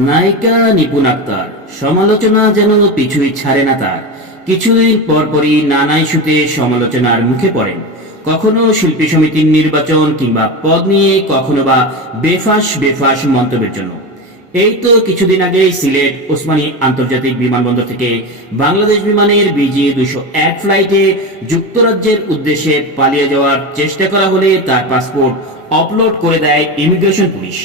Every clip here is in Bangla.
নায়িকা নিপুণ আক্তার, সমালোচনা যেন পিছুই ছাড়ে না তার। কিছুদিন পরপরই নানা ইস্যুতে সমালোচনার মুখে পড়েন। কখনো শিল্পী সমিতির নির্বাচন কিংবা পদ নিয়ে কখনো বা বেফাস বেফাস মন্তব্যের জন্য। এই তো কিছুদিন আগে সিলেট ওসমানী আন্তর্জাতিক বিমানবন্দর থেকে বাংলাদেশ বিমানের বিজি দুশো এক ফ্লাইটে যুক্তরাজ্যের উদ্দেশ্যে পালিয়ে যাওয়ার চেষ্টা করা হলে তার পাসপোর্ট আপলোড করে দেয় ইমিগ্রেশন পুলিশ।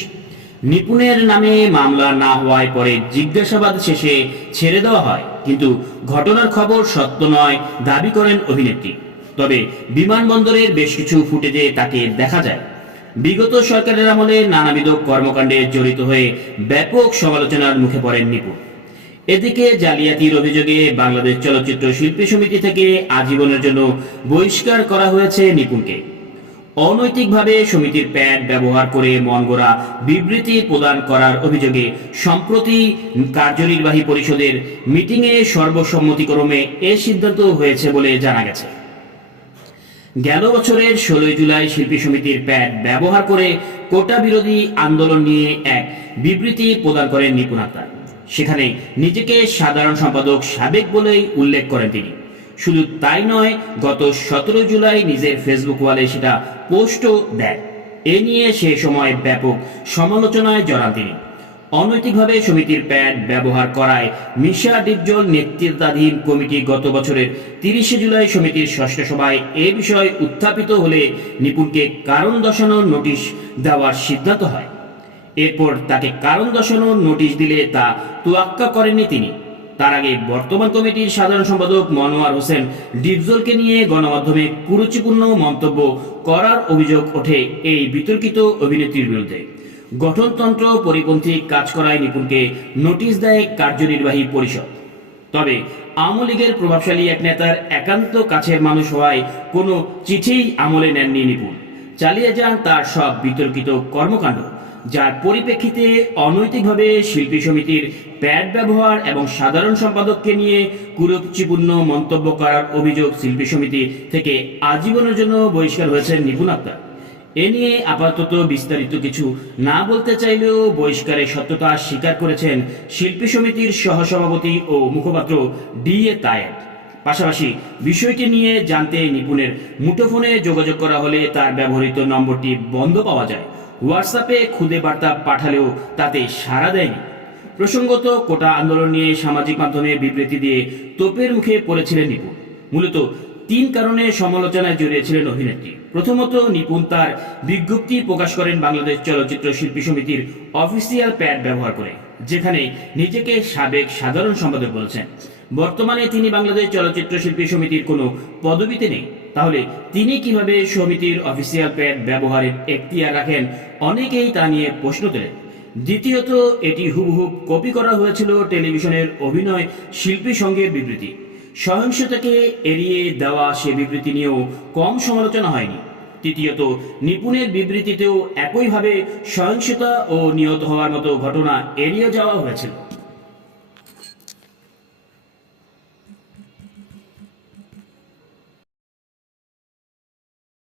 নিপুণের নামে মামলা না হওয়ায় পরে জিজ্ঞাসাবাদ শেষে ছেড়ে দেওয়া হয়। কিন্তু ঘটনার খবর সত্য নয়, দাবি করেন অভিনেত্রী। তবে বিমানবন্দরের বেশ কিছু ফুটেজে তাকে দেখা যায়। বিগত সরকারের আমলে নানাবিধ কর্মকাণ্ডে জড়িত হয়ে ব্যাপক সমালোচনার মুখে পড়েন নিপুণ। এদিকে জালিয়াতির অভিযোগে বাংলাদেশ চলচ্চিত্র শিল্পী সমিতি থেকে আজীবনের জন্য বহিষ্কার করা হয়েছে নিপুণকে। অনৈতিকভাবে সমিতির প্যাড ব্যবহার করে মনগড়া বিবৃতি প্রদান করার অভিযোগে সম্প্রতি কার্যনির্বাহী পরিষদের মিটিংয়ে সর্বসম্মতিক্রমে এ সিদ্ধান্ত হয়েছে বলে জানা গেছে। গেল বছরের ষোলোই জুলাই শিল্পী সমিতির প্যাড ব্যবহার করে কোটা বিরোধী আন্দোলন নিয়ে এক বিবৃতি প্রদান করেন নিপুণ সেখানে নিজেকে সাধারণ সম্পাদক সাবেক বলেই উল্লেখ করেন তিনি। শুধু তাই নয়, গত সতেরো জুলাই নিজের ফেসবুক ওয়ালে সেটা পোস্টও দেয়। এ নিয়ে সে সময় ব্যাপক সমালোচনায় জড়ান তিনি। অনৈতিকভাবে সমিতির প্যাড ব্যবহার করায় মিশা ডিপজল নেতৃত্বাধীন কমিটি গত বছরের তিরিশে জুলাই সমিতির ষষ্ঠ সভায় এ বিষয় উত্থাপিত হলে নিপুণকে কারণ দর্শানোর নোটিশ দেওয়ার সিদ্ধান্ত হয়। এরপর তাকে কারণ দর্শানোর নোটিশ দিলে তা তোয়াক্কা করেননি তিনি। তার আগে বর্তমান কমিটির সাধারণ সম্পাদক মনোয়ার হোসেন ডিপজলকে নিয়ে গণমাধ্যমে কুরুচিপূর্ণ মন্তব্য করার অভিযোগ ওঠে এই বিতর্কিত অভিনেত্রীর বিরুদ্ধে। গঠনতন্ত্র পরিপন্থী কাজ করায় নিপুণকে নোটিশ দেয় কার্যনির্বাহী পরিষদ। তবে আওয়ামী লীগের প্রভাবশালী এক নেতার একান্ত কাছের মানুষ হওয়ায় কোনো চিঠি আমলে নেননি নিপুণ। চালিয়ে যান তার সব বিতর্কিত কর্মকাণ্ড। যার পরিপ্রেক্ষিতে অনৈতিকভাবে শিল্পী সমিতির প্যাড ব্যবহার এবং সাধারণ সম্পাদককে নিয়ে কুরুচিপূর্ণ মন্তব্য করার অভিযোগ শিল্পী সমিতি থেকে আজীবনের জন্য বহিষ্কার হয়েছে নিপুণ আক্তার। এ নিয়ে আপাতত বিস্তারিত কিছু না বলতে চাইলেও বহিষ্কারের সত্যতা স্বীকার করেছেন শিল্পী সমিতির সহসভাপতি ও মুখপাত্র ডি এ তায়েব। পাশাপাশি বিষয়টি নিয়ে জানতে নিপুণের মুঠোফোনে যোগাযোগ করা হলে তার ব্যবহৃত নম্বরটি বন্ধ পাওয়া যায়। হোয়াটসঅ্যাপে খুদে বার্তা পাঠালেও তাতে সাড়া দেয়নি। প্রসঙ্গত, কোটা আন্দোলন নিয়ে সামাজিক মাধ্যমে বিবৃতি দিয়ে তোপের মুখে পড়েছিলেন নিপুণ। মূলত তিন কারণে সমালোচনায় জড়িয়েছিলেন অভিনেত্রী। প্রথমত, নিপুণ তার বিজ্ঞপ্তি প্রকাশ করেন বাংলাদেশ চলচ্চিত্র শিল্পী সমিতির অফিসিয়াল প্যাড ব্যবহার করে, যেখানে নিজেকে সাবেক সাধারণ সম্পাদক বলেছেন। বর্তমানে তিনি বাংলাদেশ চলচ্চিত্র শিল্পী সমিতির কোনো পদবিতে নেই। তাহলে তিনি কীভাবে সমিতির অফিসিয়াল প্যাড ব্যবহারের এখতিয়ার রাখেন, অনেকেই তা নিয়ে প্রশ্ন তোলেন। দ্বিতীয়ত, এটি হুবহু কপি করা হয়েছিল টেলিভিশনের অভিনয় শিল্পী সঙ্গের বিবৃতি। সহিংসতাকে এড়িয়ে দেওয়া সে বিবৃতি নিয়েও কম সমালোচনা হয়নি। তৃতীয়ত, নিপুণের বিবৃতিতেও একইভাবে সহিংসতা ও নিহত হওয়ার মতো ঘটনা এড়িয়ে যাওয়া হয়েছিল।